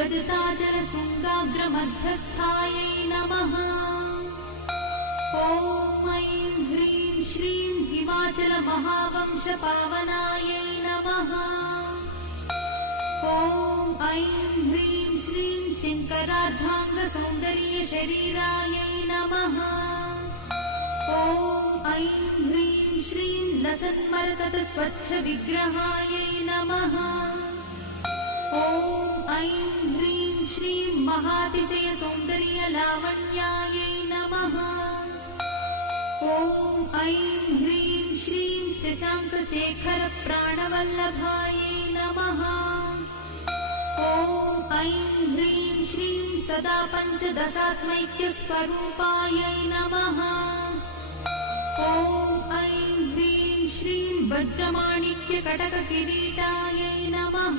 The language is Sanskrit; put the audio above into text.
रजताचलशृङ्गाग्रमध्यस्थायै नमः। ॐ ऐं ह्रीं श्रीं हिमाचलमहावंशपावनायै नमः। ॐ ऐं ह्रीं श्रीं शङ्करार्धाङ्गसौन्दर्यशरीरायै नमः। ॐ ऐं ह्रीं श्रीं लसन्मरकतस्वच्छविग्रहायै नमः। ॐ ऐं ह्रीं श्रीं महातिशयसौन्दर्यलावण्यायै नमः। ॐ ऐं ह्रीं श्रीं शशाङ्कशेखरप्राणवल्लभायै नमः। ॐ ऐं ह्रीं श्रीं सदा पञ्चदशात्मैक्यस्वरूपायै नमः। ॐ ऐं ह्रीं श्रीं वज्रमाणिक्यकटककिरीटायै नमः।